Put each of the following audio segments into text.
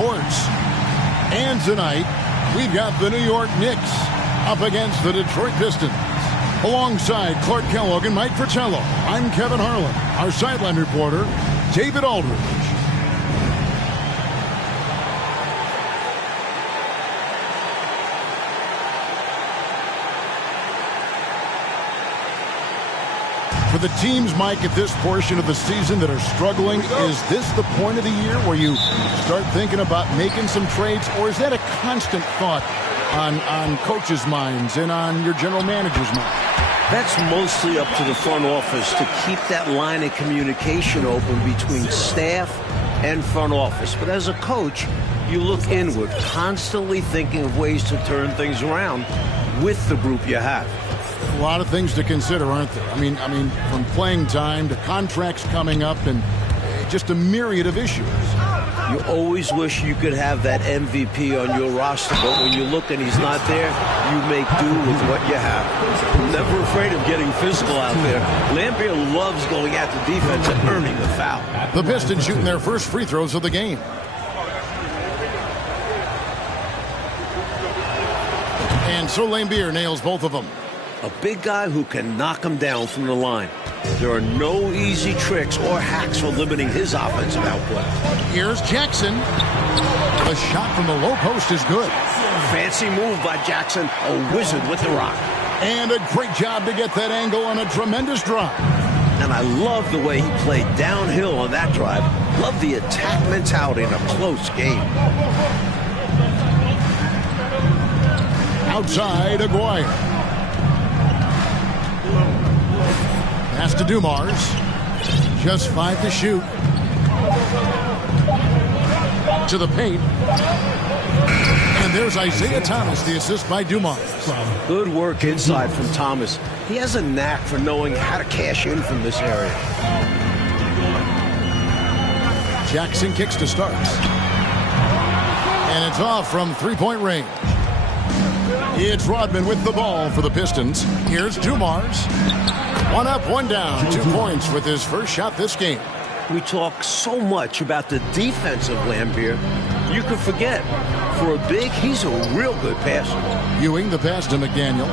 sports. And tonight, we've got the New York Knicks up against the Detroit Pistons. Alongside Clark Kellogg and Mike Fratello, I'm Kevin Harlan. Our sideline reporter, David Aldridge. For the teams, Mike, at this portion of the season that are struggling, is this the point of the year where you start thinking about making some trades, or is that a constant thought on coaches' minds and on your general manager's mind? That's mostly up to the front office to keep that line of communication open between staff and front office. But as a coach, you look inward, constantly thinking of ways to turn things around with the group you have. A lot of things to consider, aren't there? I mean, from playing time to contracts coming up and just a myriad of issues. You always wish you could have that MVP on your roster, but when you look and he's not there, you make do with what you have. Never afraid of getting physical out there. Lambier loves going at the defense and earning the foul. The Pistons shooting their first free throws of the game. And so Lambier nails both of them. A big guy who can knock him down from the line. There are no easy tricks or hacks for limiting his offensive output. Here's Jackson. The shot from the low post is good. Fancy move by Jackson, a wizard with the rock. And a great job to get that angle on a tremendous drop. And I love the way he played downhill on that drive. Love the attack mentality in a close game. Outside, Aguirre. Pass to Dumars. Just 5 to shoot. To the paint. And there's Isaiah Thomas, the assist by Dumars. Good work inside from Thomas. He has a knack for knowing how to cash in from this area. Jackson kicks to start. And it's off from three-point range. It's Rodman with the ball for the Pistons. Here's Dumars. One up, one down. 2 points with his first shot this game. We talk so much about the defense of Lambier. You could forget. For a big, he's a real good passer. Ewing the pass to McDaniel.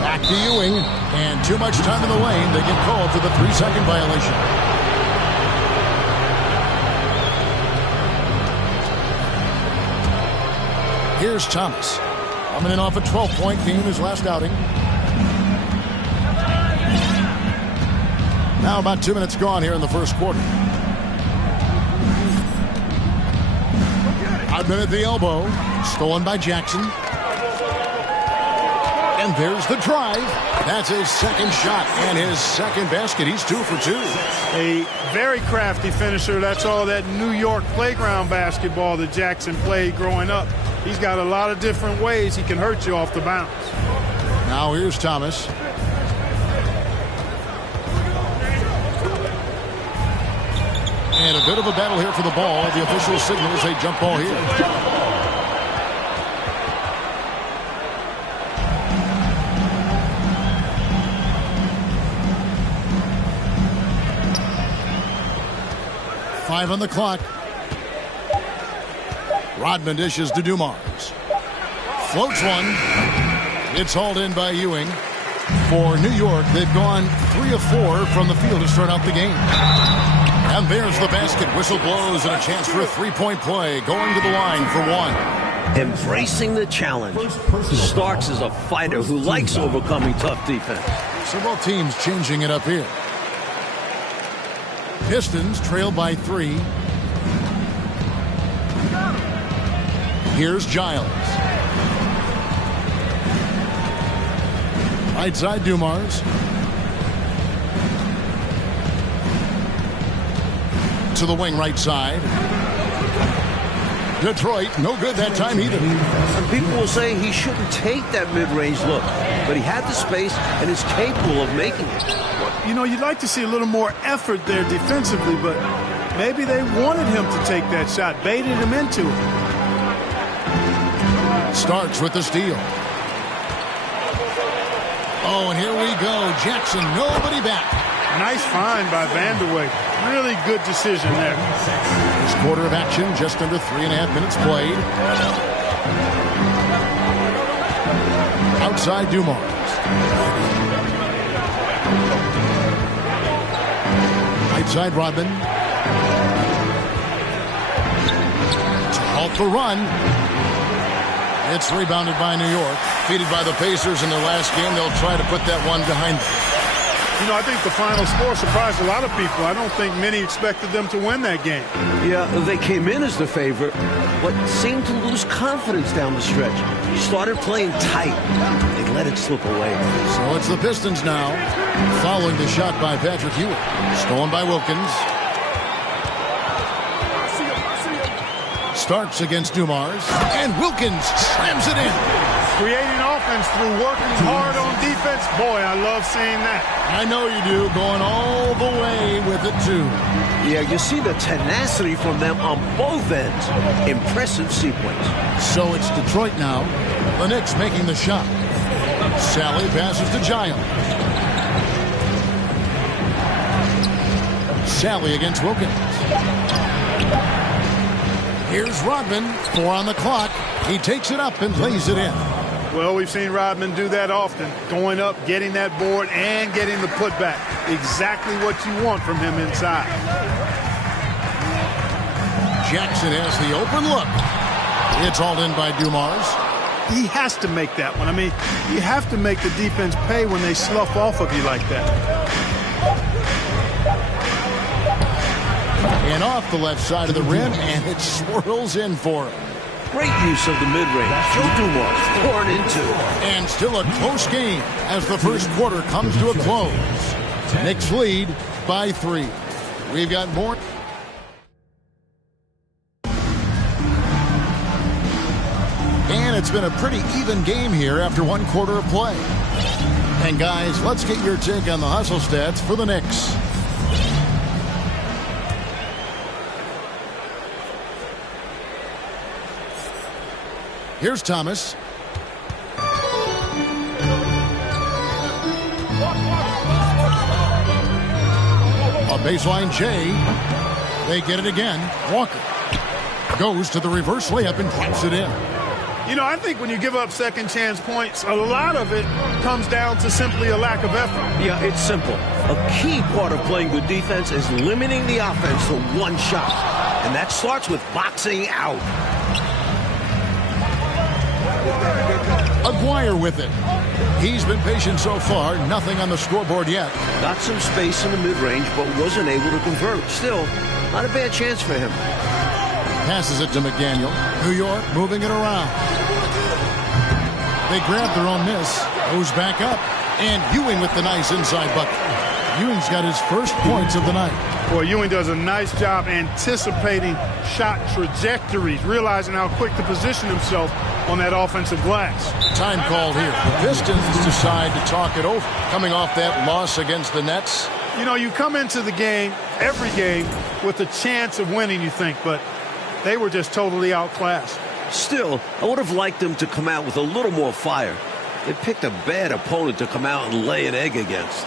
Back to Ewing. And too much time in the lane. They get called for the 3-second violation. Here's Thomas. Coming in off a 12-point game his last outing. Now about 2 minutes gone here in the first quarter. Rodman at the elbow. Stolen by Jackson. And there's the drive. That's his second shot and his second basket. He's 2 for 2. A very crafty finisher. That's all that New York playground basketball that Jackson played growing up. He's got a lot of different ways he can hurt you off the bounce. Now here's Thomas. And a bit of a battle here for the ball. The official signals a jump ball here. Five on the clock. Rodman dishes to Dumars. Floats one. It's hauled in by Ewing. For New York, they've gone 3 of 4 from the field to start out the game. And there's the basket. Whistle blows and a chance for a 3-point play. Going to the line for 1. Embracing the challenge. Starks is a fighter who likes overcoming tough defense. So both teams changing it up here. Pistons trail by 3. Here's Giles. Right side, Dumars. To the wing right side. Detroit, no good that time either. And people will say he shouldn't take that mid-range look, but he had the space and is capable of making it. You know, you'd like to see a little more effort there defensively, but maybe they wanted him to take that shot, baited him into it. Starks with the steal. Oh, and here we go. Jackson, nobody back. Nice find by Vandeweghe. Really good decision there. This quarter of action, just under 3.5 minutes played. Outside Dumars. Right side Rodman. To halt the run. It's rebounded by New York. Defeated by the Pacers in their last game. They'll try to put that one behind them. You know, I think the final score surprised a lot of people. I don't think many expected them to win that game. Yeah, they came in as the favorite, but seemed to lose confidence down the stretch. Started playing tight. They let it slip away. So it's the Pistons now, following the shot by Patrick Ewing. Stolen by Wilkins. Starks against Dumars, and Wilkins slams it in. Creating offense through working hard on defense. Boy, I love seeing that. I know you do, going all the way with it, too. Yeah, you see the tenacity from them on both ends. Impressive sequence. So it's Detroit now. The Knicks making the shot. Sally passes to Giles. Sally against Wilkins. Here's Rodman. 4 on the clock. He takes it up and lays it in. Well, we've seen Rodman do that often. Going up, getting that board, and getting the putback. Exactly what you want from him inside. Jackson has the open look. It's hauled in by Dumars. He has to make that one. I mean, you have to make the defense pay when they slough off of you like that. And off the left side of the rim, and it swirls in for him. Great use of the mid-range. Joe Dumars pouring into. And still a close game as the first quarter comes to a close. Knicks lead by 3. We've got more. And it's been a pretty even game here after 1 quarter of play. And guys, let's get your take on the hustle stats for the Knicks. Here's Thomas. A baseline J. They get it again. Walker goes to the reverse layup and drops it in. You know, I think when you give up second chance points, a lot of it comes down to simply a lack of effort. Yeah, it's simple. A key part of playing good defense is limiting the offense to one shot. And that starts with boxing out. Aguirre with it. He's been patient so far. Nothing on the scoreboard yet. Got some space in the mid-range, but wasn't able to convert. Still, not a bad chance for him. Passes it to McDaniel. New York moving it around. They grab their own miss. Goes back up. And Ewing with the nice inside bucket. Ewing's got his first points of the night. Boy, Ewing does a nice job anticipating shot trajectories, realizing how quick to position himself on that offensive glass. Time called here. The Pistons decide to talk it over. Coming off that loss against the Nets. You know, you come into the game, every game, with a chance of winning, you think, but they were just totally outclassed. Still, I would have liked them to come out with a little more fire. They picked a bad opponent to come out and lay an egg against.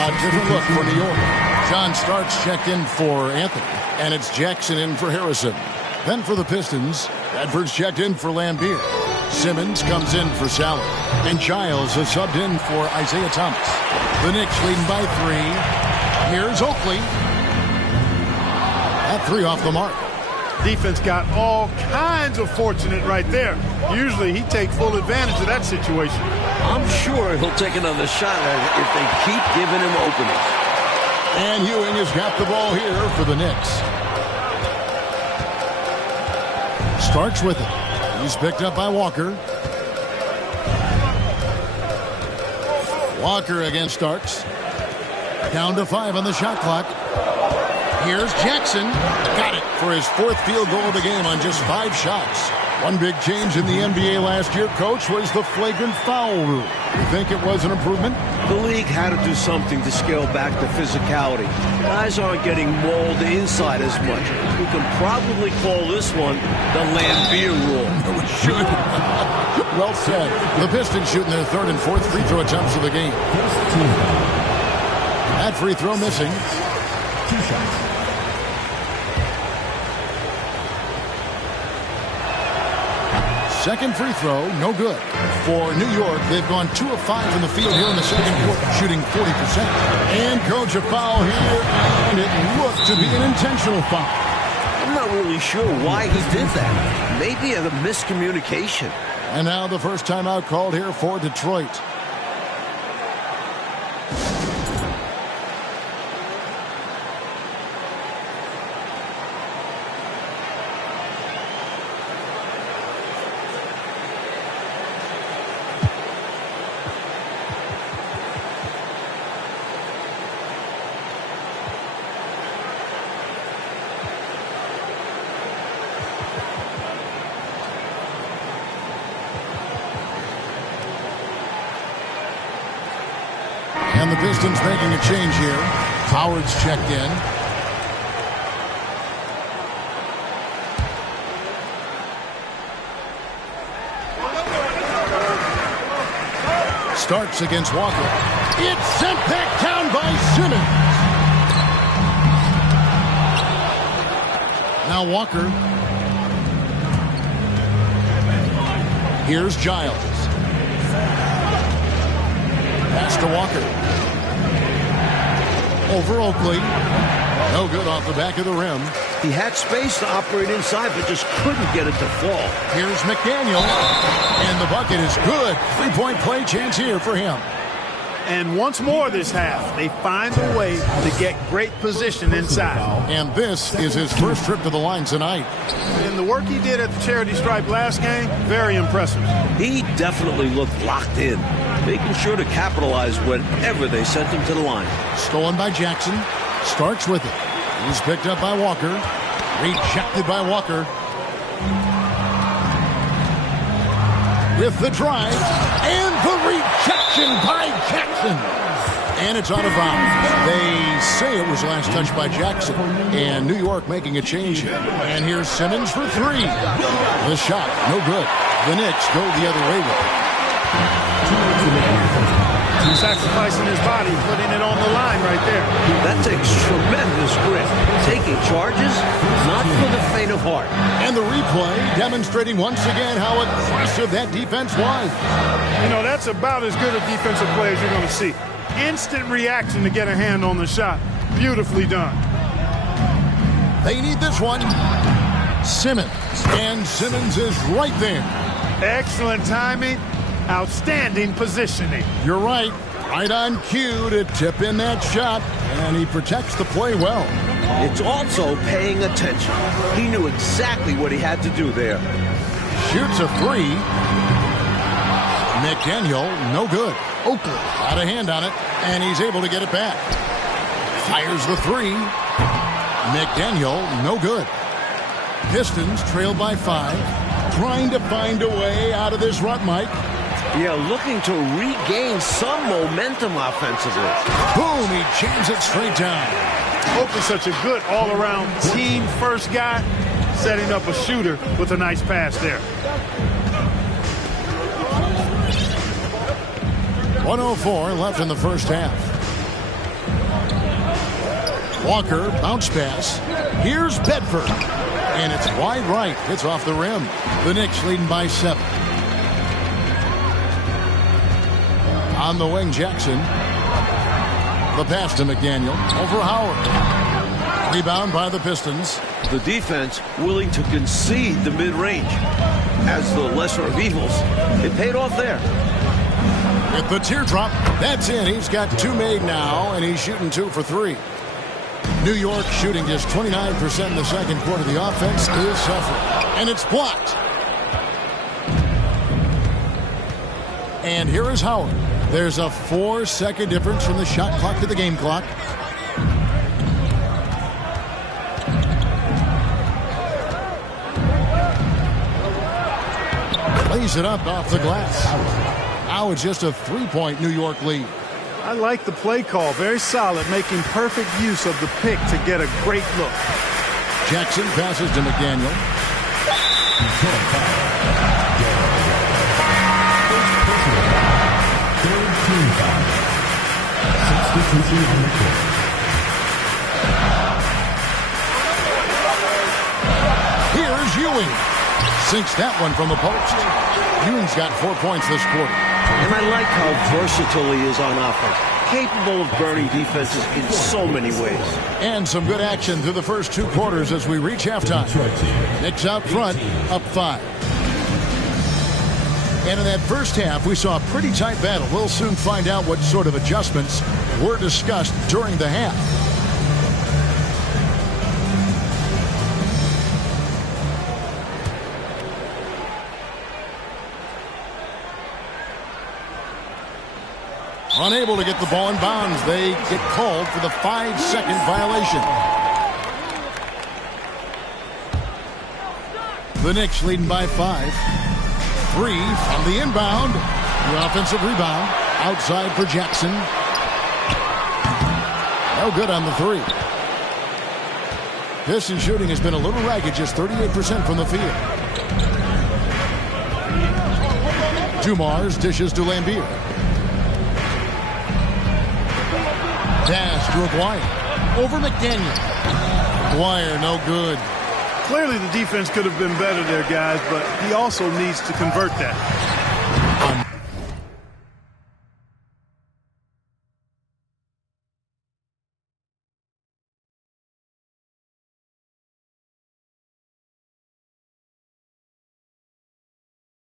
A different look for New York. John Starks checked in for Anthony, and it's Jackson in for Harrison. Then for the Pistons, Edwards checked in for Lambeer. Simmons comes in for Sally, and Giles is subbed in for Isaiah Thomas. The Knicks leading by 3. Here's Oakley. That 3 off the mark. Defense got all kinds of fortunate right there. Usually he takes full advantage of that situation. I'm sure he'll take another shot at it if they keep giving him openings. And Ewing has got the ball here for the Knicks. Starks with it. He's picked up by Walker. Walker against Starks. Down to 5 on the shot clock. Here's Jackson. Got it for his 4th field goal of the game on just 5 shots. One big change in the NBA last year, Coach, was the flagrant foul rule. You think it was an improvement? The league had to do something to scale back the physicality. Guys aren't getting mauled inside as much. We can probably call this one the Lambeer rule. We should. Well said. The Pistons shooting their 3rd and 4th free throw attempts of the game. That free throw missing. 2 shots. Second free throw, no good. For New York, they've gone 2 of 5 from the field here in the second quarter, shooting 40%. And Coach, a foul here, and it looked to be an intentional foul. I'm not really sure why he did that. Maybe a miscommunication. And now the first timeout called here for Detroit. And the Pistons making a change here. Howard's checked in. Starks against Walker. It's sent back down by Simmons. Now Walker. Here's Giles. Pass to Walker. Over Oakley. No good off the back of the rim. He had space to operate inside, but just couldn't get it to fall. Here's McDaniel. And the bucket is good. 3-point play chance here for him. And once more this half, they find a way to get great position inside. And this is his first trip to the line tonight. And the work he did at the charity stripe last game, very impressive. He definitely looked locked in, making sure to capitalize whenever they sent him to the line. Stolen by Jackson. Starks with it. He's picked up by Walker. Rejected by Walker. With the drive. And the rejection by Jackson. And it's out of bounds. They say it was last touched by Jackson. And New York making a change here. And here's Simmons for 3. The shot, no good. The Knicks go the other way with it. Sacrificing his body, putting it on the line right there. That takes tremendous grit. Taking charges, not for the faint of heart. And the replay demonstrating once again how aggressive that defense was. You know, that's about as good a defensive play as you're going to see. Instant reaction to get a hand on the shot. Beautifully done. They need this one. Simmons. And Simmons is right there. Excellent timing. Outstanding positioning. You're right. Right on cue to tip in that shot. And he protects the play well. It's also paying attention. He knew exactly what he had to do there. Shoots a 3. McDaniel, no good. Oakley, got a hand on it, and he's able to get it back. Fires the 3. McDaniel, no good. Pistons trail by 5. Trying to find a way out of this rut, Mike. Yeah, looking to regain some momentum offensively. Boom, he jams it straight down. Oakley's such a good all-around team first guy, setting up a shooter with a nice pass there. 1:04 left in the first half. Walker, bounce pass. Here's Bedford. And it's wide right. It's off the rim. The Knicks leading by 7. On the wing, Jackson. The pass to McDaniel. Over Howard. Rebound by the Pistons. The defense willing to concede the mid-range. As the lesser of evils, it paid off there. With the teardrop, that's in. He's got 2 made now, and he's shooting 2 for 3. New York shooting just 29% in the second quarter. The offense is suffering, and it's blocked. And here is Howard. There's a 4-second difference from the shot clock to the game clock. Lays it up off the glass. Now it's just a 3-point New York lead. I like the play call. Very solid, making perfect use of the pick to get a great look. Jackson passes to McDaniel. Here's Ewing. Sinks that one from the post. Ewing's got 4 points this quarter. And I like how versatile he is on offense. Capable of burning defenses in so many ways. And some good action through the first 2 quarters as we reach halftime. Knicks out front, up 5. And in that first half, we saw a pretty tight battle. We'll soon find out what sort of adjustments were discussed during the half. Unable to get the ball in bounds. They get called for the 5-second violation. The Knicks leading by 5. 3 from the inbound. The offensive rebound. Outside for Jackson. No good on the 3. Piston shooting has been a little ragged, just 38% from the field. Dumars dishes to Lambier. Pass to Aguirre. Over McDaniel. Aguirre, no good. Clearly the defense could have been better there, guys, but he also needs to convert that.